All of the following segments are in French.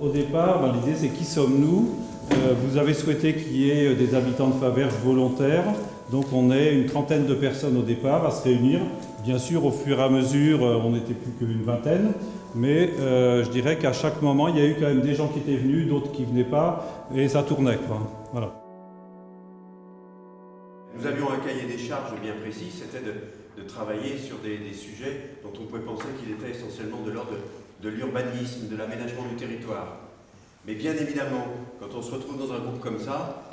Au départ, l'idée c'est qui sommes-nous? Vous avez souhaité qu'il y ait des habitants de Faverges volontaires. Donc on est une trentaine de personnes au départ à se réunir. Bien sûr, au fur et à mesure, on n'était plus qu'une vingtaine. Mais je dirais qu'à chaque moment, il y a eu quand même des gens qui étaient venus, d'autres qui ne venaient pas. Et ça tournait, quoi. Voilà. Nous avions un cahier des charges bien précis, c'était de travailler sur des sujets dont on pouvait penser qu'il était essentiellement de l'ordre de l'urbanisme, de l'aménagement du territoire. Mais bien évidemment, quand on se retrouve dans un groupe comme ça,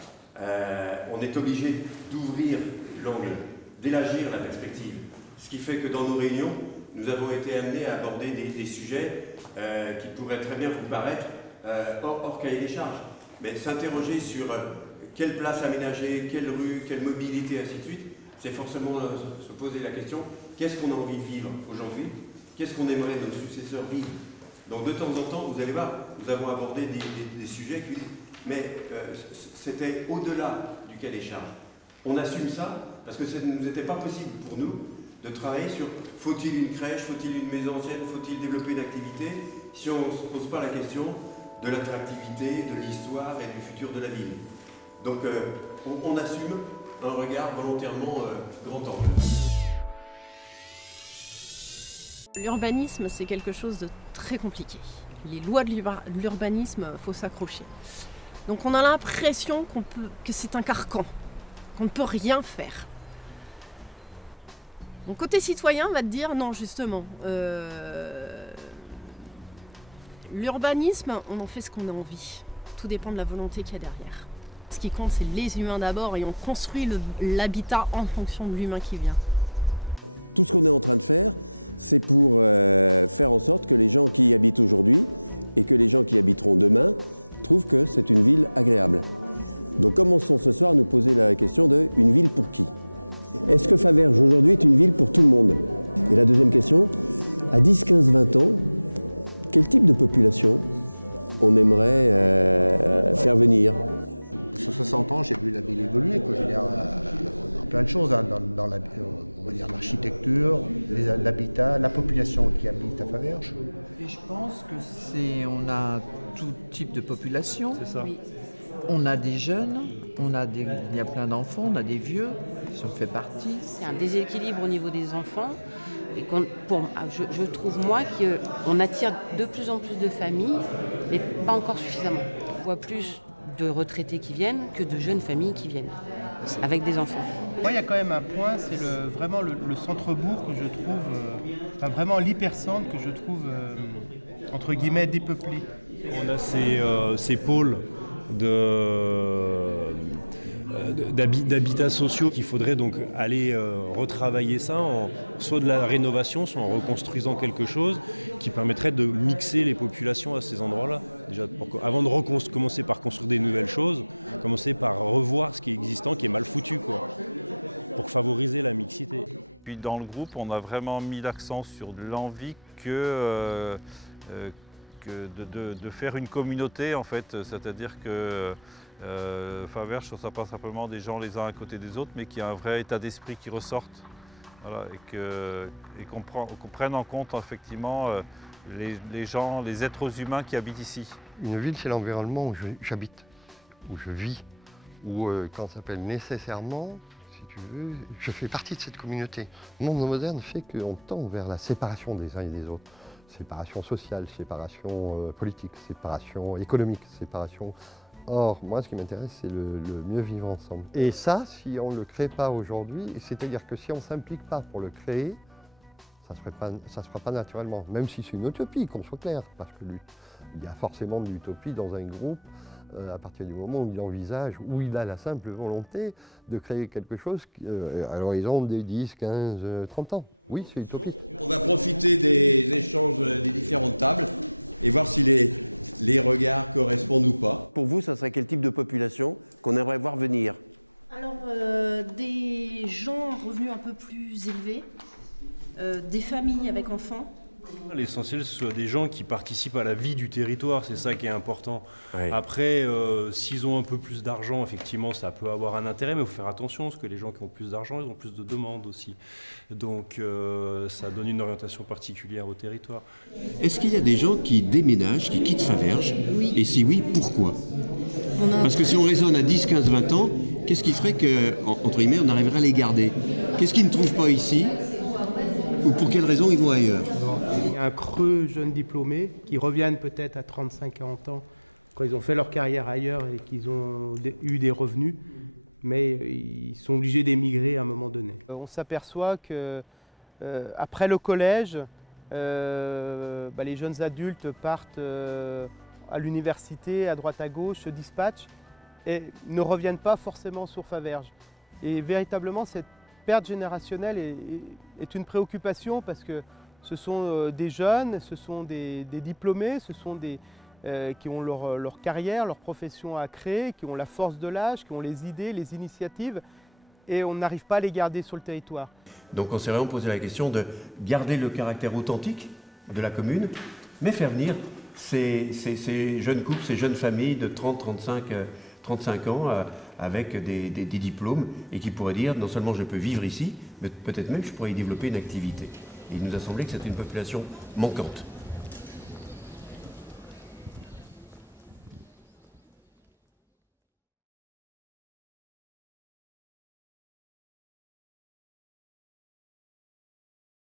on est obligé d'ouvrir l'angle, d'élargir la perspective. Ce qui fait que dans nos réunions, nous avons été amenés à aborder des sujets qui pourraient très bien vous paraître hors cahier des charges. Mais s'interroger sur quelle place aménager, quelle rue, quelle mobilité, ainsi de suite, c'est forcément se poser la question, qu'est-ce qu'on a envie de vivre aujourd'hui? Qu'est-ce qu'on aimerait que nos successeurs vivent? Donc de temps en temps, vous allez voir, nous avons abordé des sujets mais c'était au-delà du cahier des charges. On assume ça parce que ça ne nous était pas possible pour nous de travailler sur faut-il une crèche, faut-il une maison ancienne, faut-il développer une activité si on ne se pose pas la question de l'attractivité, de l'histoire et du futur de la ville. Donc on assume un regard volontairement grand angle. L'urbanisme, c'est quelque chose de très compliqué. Les lois de l'urbanisme, il faut s'accrocher. Donc on a l'impression que c'est un carcan, qu'on ne peut rien faire. Mon côté citoyen va te dire non, justement. L'urbanisme, on en fait ce qu'on a envie. Tout dépend de la volonté qu'il y a derrière. Ce qui compte, c'est les humains d'abord et on construit l'habitat en fonction de l'humain qui vient. Tout ce qu'on est en train de faire, c'est pour faire en sorte que les gens qui y habitent aujourd'hui et que les gens qui y habiteront demain trouvent que c'est une ville agréable. Donc commençons ce soir à nous poser la question de une ville pour qui? Est-ce que Faverges aujourd'hui est une ville pour tout le monde? Et la deuxième question, à 10, 15, 20 ans, quel type de population on aimerait faire venir? Sur 60 ans, j'ai vu la ville évoluer, quoi. Je veux dire, plein de choses, hein, dans l'architecture, l'habitat, la population qui habite à Faverges. Et je pense que on a tout type de population. C'est ça. Oui. On a des jeunes, il y a plein d'enfants, on a des vieux, qui en fait partie. C'est un déséquilibre au niveau des enfants. Et je trouve, moi, qu'on attire de plus en plus de familles, mais pas encore suffisamment. On voit plus de retraités qui viennent que de jeunes familles qui viennent, avec des enfants. Moi, il y a quand même un point, c'est vraiment le centre-bourg que je trouve, vraiment l'hypercentre que je trouve, entre guillemets, dépeuplé. On a ces pôles d'habitats sociaux qu'il faudrait donc aller retravailler ça, soit de la rénovation, soit en reconstruisant quelque chose qui permettrait de mixer les populations à ces endroits-là. Déjà, avant de commencer par construire des nouvelles choses, commencer par revoir ce qui est existant, qui est mal foutu, quoi, pour favoriser la mixité. Puis dans le groupe, on a vraiment mis l'accent sur l'envie de faire une communauté, en fait, c'est-à-dire que Faverges, ce ne sont pas simplement des gens les uns à côté des autres, mais qu'il y a un vrai état d'esprit qui ressorte, voilà, et qu'on prenne en compte effectivement les gens, les êtres humains qui habitent ici. Une ville, c'est l'environnement où j'habite, où je vis, où, quand ça s'appelle nécessairement, si tu veux, je fais partie de cette communauté. Le monde moderne fait qu'on tend vers la séparation des uns et des autres. Séparation sociale, séparation politique, séparation économique, séparation... Or, moi, ce qui m'intéresse, c'est le mieux vivre ensemble. Et ça, si on ne le crée pas aujourd'hui, c'est-à-dire que si on ne s'implique pas pour le créer, ça ne se fera pas naturellement, même si c'est une utopie, qu'on soit clair, parce qu'il y a forcément de l'utopie dans un groupe à partir du moment où il envisage, où il a la simple volonté de créer quelque chose à l'horizon des 10, 15, 30 ans. Oui, c'est utopique. On va profiter des échanges des différentes tables et voir si les regards correspondent ou pas. Pour vous, ça serait quel type de population qu'on aimerait voir venir? Alors, des gens à revenus un peu plus élevés, des familles avec enfants, L'essentiel, ce soit des gens qui participent à la vie du territoire, c'est ça qui est important. Ouais. Après, s'ils ont un peu plus d'argent, effectivement, ça peut avoir un intérêt, mais il faut faire attention, parce que les gens qui ont plus d'argent, ils ont plus de demandes aussi. Donc, ça donne une orientation particulière au territoire. Est-ce qu'il y a des gens qui déménagent, qui quittent Faverges? Oui. Et si oui, pourquoi? Parce que si on raisonne à 10, 15, 20 ans, qu'est-ce qui ferait que, entre guillemets, on arriverait à les garder? Qu'est-ce qu'ils ne trouvent pas ici? Ou pour quelles raisons ils vont ailleurs? Il y a un creux jeunes diplômés qui reviennent peut-être à 35-40 ans quand ils ont fait leur carrière ailleurs et qu'ils ont eu des revenus, mais ils sont obligés d'émigrer à un moment donné. On s'aperçoit que après le collège, les jeunes adultes partent à l'université, à droite à gauche, se dispatchent et ne reviennent pas forcément sur Faverges. Et véritablement, cette perte générationnelle est une préoccupation parce que ce sont des jeunes, ce sont des diplômés, ce sont des qui ont leur carrière, leur profession à créer, qui ont la force de l'âge, qui ont les idées, les initiatives, et on n'arrive pas à les garder sur le territoire. Donc on s'est vraiment posé la question de garder le caractère authentique de la commune, mais faire venir ces jeunes couples, ces jeunes familles de 30, 35 ans avec des diplômes et qui pourraient dire non seulement je peux vivre ici, mais peut-être même je pourrais y développer une activité. Et il nous a semblé que c'était une population manquante.